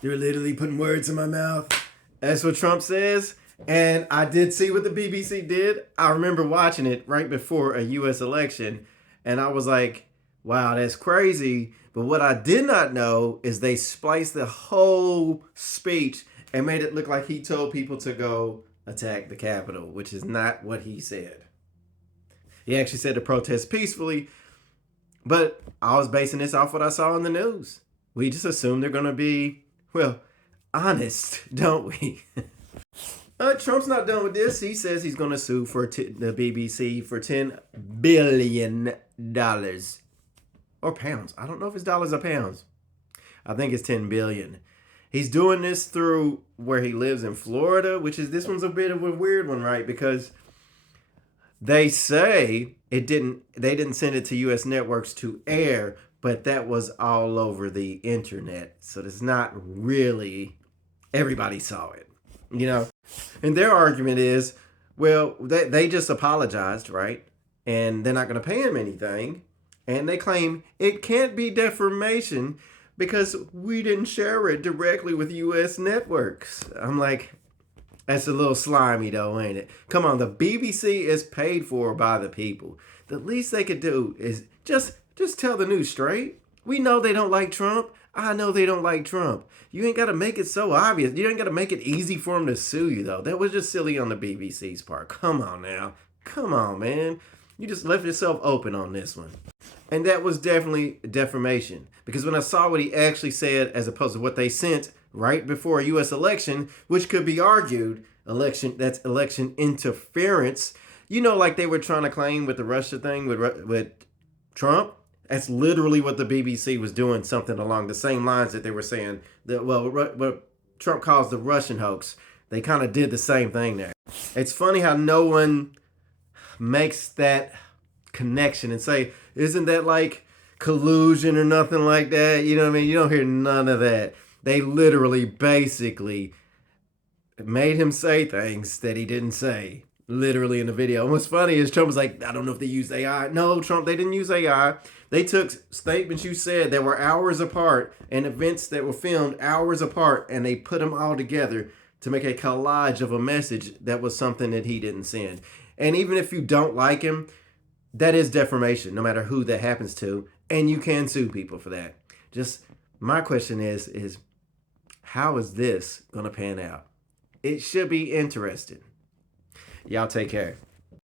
They're literally putting words in my mouth. That's what Trump says. And I did see what the BBC did. I remember watching it right before a US election. And I was like, wow, that's crazy. But what I did not know is they spliced the whole speech and made it look like he told people to go attack the Capitol, which is not what he said. He actually said to protest peacefully, but I was basing this off what I saw in the news. We just assume they're going to be, well, honest, don't we? Trump's not done with this. He says he's going to sue for the BBC for $10 billion. Or pounds. I don't know if it's dollars or pounds. I think it's 10 billion. He's doing this through where he lives in Florida, which is, this one's a bit of a weird one, right? Because they say they didn't send it to US networks to air, but that was all over the internet. So it's not really, everybody saw it, you know? And their argument is, well, they just apologized, right? And they're not going to pay him anything. And they claim it can't be defamation because we didn't share it directly with US networks. I'm like, that's a little slimy though, ain't it? Come on, the BBC is paid for by the people. The least they could do is just tell the news straight. We know they don't like Trump. I know they don't like Trump. You ain't got to make it so obvious. You ain't got to make it easy for them to sue you, though. That was just silly on the BBC's part. Come on now. Come on, man. You just left yourself open on this one. And that was definitely defamation. Because when I saw what he actually said as opposed to what they sent right before a U.S. election, which could be argued, that's election interference. You know, like they were trying to claim with the Russia thing with Trump. That's literally what the BBC was doing, something along the same lines that they were saying. That, well, what Trump calls the Russian hoax. They kind of did the same thing there. It's funny how no one makes that connection and say, isn't that like collusion or nothing like that? You know what I mean? You don't hear none of that. They literally basically made him say things that he didn't say, literally in the video. And what's funny is Trump was like, I don't know if they used AI. No, Trump, they didn't use AI. They took statements you said that were hours apart and events that were filmed hours apart, and they put them all together to make a collage of a message that was something that he didn't send. And even if you don't like him, that is defamation, no matter who that happens to, and you can sue people for that. Just my question is how is this going to pan out? It should be interesting. Y'all take care.